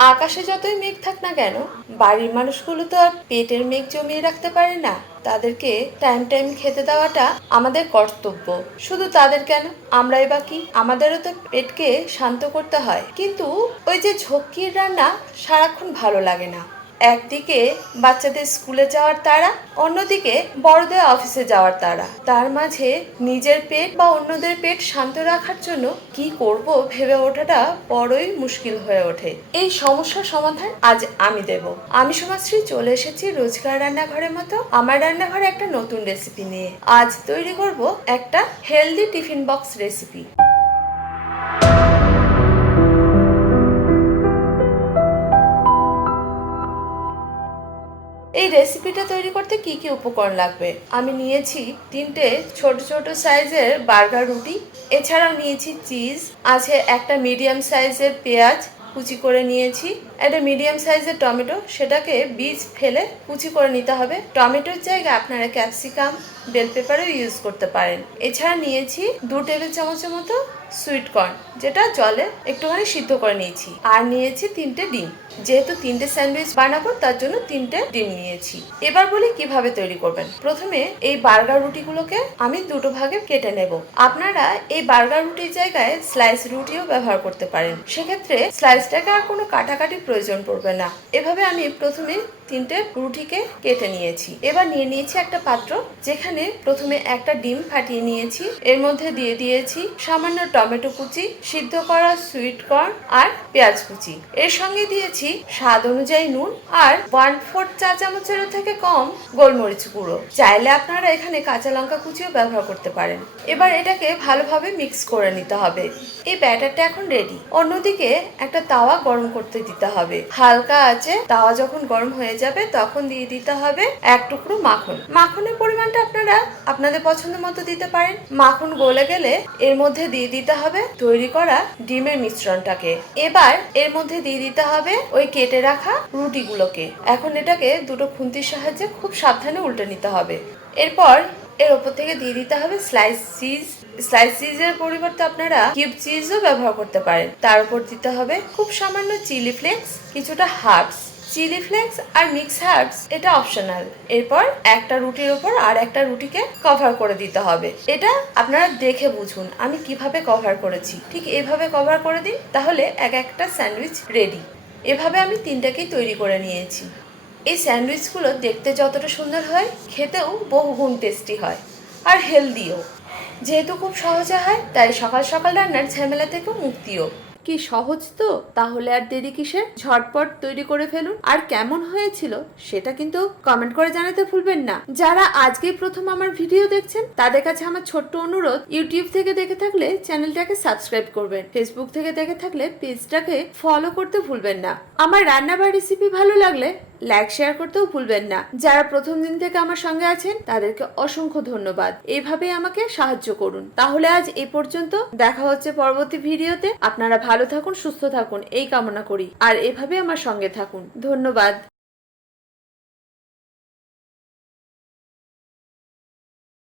আকাশে যতই মেঘ থাক না কেন, বাড়ির মানুষগুলো তো আর পেটের মেঘ জমিয়ে রাখতে পারে না। তাদেরকে টাইম টাইম খেতে দেওয়াটা আমাদের কর্তব্য। শুধু তাদের কেন? আমরাই বা কি? আমাদেরও তো পেটকে শান্ত করতে হয়। কিন্তু ওই যে ঝক্কির রান্না সারাক্ষণ ভালো লাগে না। একদিকে বাচ্চাদের স্কুলে যাওয়ার তারা অন্যদিকে বড়দের অফিসে যাওয়ার তারা তার মাঝে নিজের পেট বা অন্যদের পেট শান্ত রাখার জন্য কি করব ভেবে ওঠাটা বড়ই মুশকিল হয়ে ওঠে। এই সমস্যার সমাধান আজ আমি দেব। আমি সমাজশ্রী চলে এসেছি রোজকার রান্নাঘরের মতো। আমার রান্নাঘরে একটা নতুন রেসিপি নিয়ে। আজ তৈরি করব একটা হেলদি টিফিন বক্স রেসিপি এই রেসিপিটা তৈরি করতে কি কি উপকরণ লাগবে? আমি নিয়েছি তিনটে ছোট ছোট সাইজের বার্গার রুটি, এছাড়াও নিয়েছি চিজ, আছে একটা মিডিয়াম সাইজের পেঁয়াজ কুচি করে নিয়েছি। একটা মিডিয়াম সাইজের টমেটো, সেটাকে বীজ ফেলে কুচি করে নিতে হবে। টমেটোর জায়গায় আপনারা ক্যাপসিকাম বেল পেপারও ইউজ করতে পারেন। এছাড়া নিয়েছি দু টেবিল চামচের মতো সুইট কর্ন যেটা জলে একটুখানি সিদ্ধ করে নিয়েছি। আর নিয়েছি তিনটে ডিম। যেহেতু তিনটে স্যান্ডউইচ বানাবো, তার জন্য তিনটে ডিম নিয়েছি। এবার বলি কীভাবে তৈরি করবেন। প্রথমে এই বার্গার রুটিগুলোকে আমি দুটো ভাগে কেটে নেব। আপনারা এই বার্গার রুটির জায়গায় স্লাইস রুটিও ব্যবহার করতে পারেন। সেক্ষেত্রে স্লাইসটাকে আর কোনো কাটাকাটি প্রয়োজন পড়বে না। এভাবে আমি প্রথমে তিনটে রুটিকে কেটে নিয়েছি। এবার নিয়ে নিয়েছি একটা পাত্র, যেখানে প্রথমে একটা ডিম ফাটিয়ে নিয়েছি। এর মধ্যে দিয়ে দিয়েছি সামান্য টমেটো কুচি, সিদ্ধ করা সুইট কর্ন আর পেঁয়াজ কুচি। এর সঙ্গে দিয়েছি স্বাদ অনুযায়ী নুন আর ওয়ান ফোর চা চামচেরও থেকে কম গোলমরিচ গুঁড়ো। চাইলে আপনারা এখানে কাঁচা লঙ্কা কুচিও ব্যবহার করতে পারেন। এবার এটাকে ভালোভাবে মিক্স করে নিতে হবে। এই ব্যাটারটা এখন রেডি অন্যদিকে একটা তাওয়া গরম করতে দিতে হবে। হালকা আছে তাওয়া যখন গরম হয়ে যাবে, তখন দিয়ে দিতে হবে এক টুকরো মাখন। মাখনের পরিমাণটা আপনারা আপনাদের পছন্দ মতো দিতে পারেন। মাখন গলে গেলে এর মধ্যে দিয়ে দিতে হবে তৈরি করা ডিমের মিশ্রণটাকে। এবার এর মধ্যে দিয়ে দিতে হবে ওই কেটে রাখা রুটিগুলোকে। এখন এটাকে দুটো খুন্তির সাহায্যে খুব সাবধানে উল্টে নিতে হবে। এরপর এর ওপর থেকে দিয়ে দিতে হবে স্লাইস চিজ স্লাইস চিজের পরিবর্তে আপনারা কিউব চিজও ব্যবহার করতে পারেন। তার উপর দিতে হবে খুব সামান্য চিলি ফ্লেক্স কিছুটা হার্বস চিলি ফ্লেক্স আর মিক্স হার্বস, এটা অপশনাল। এরপর একটা রুটির ওপর আর একটা রুটিকে কভার করে দিতে হবে। এটা আপনারা দেখে বুঝুন, আমি কীভাবে কভার করেছি। ঠিক এভাবে কভার করে দিন, তাহলে এক একটা স্যান্ডউইচ রেডি। এভাবে আমি তিনটাকেই তৈরি করে নিয়েছি। এই স্যান্ডউইচগুলো দেখতে যতটা সুন্দর হয়, খেতেও বহুগুণ টেস্টি হয়, আর হেলদিও। যেহেতু খুব সহজে হয়, তাই সকাল সকাল রান্নার ঝামেলা থেকেও মুক্তিও। কি সহজ তো? তাহলে আর দেরি কিসের? ঝটপট তৈরি করে ফেলুন। আর কেমন হয়েছিল সেটা কিন্তু কমেন্ট করে জানাতে ভুলবেন না। যারা আজকেই প্রথম আমার ভিডিও দেখছেন, তাদের কাছে আমার ছোট্ট অনুরোধ ইউটিউব থেকে দেখে থাকলে চ্যানেলটাকে সাবস্ক্রাইব করবেন। ফেসবুক থেকে দেখে থাকলে পেজটাকে ফলো করতে ভুলবেন না। আমার রান্না বা রেসিপি ভালো লাগলে লাইক শেয়ার করতেও ভুলবেন না। যারা প্রথম দিন থেকে আমার সঙ্গে আছেন, তাদেরকে অসংখ্য ধন্যবাদ। এইভাবে আমাকে সাহায্য করুন। তাহলে আজ এ পর্যন্ত দেখা হচ্ছে পরবর্তী ভিডিওতে। আপনারা ভালো থাকুন, সুস্থ থাকুন। এই কামনা করি। আর এভাবে আমার সঙ্গে থাকুন। ধন্যবাদ।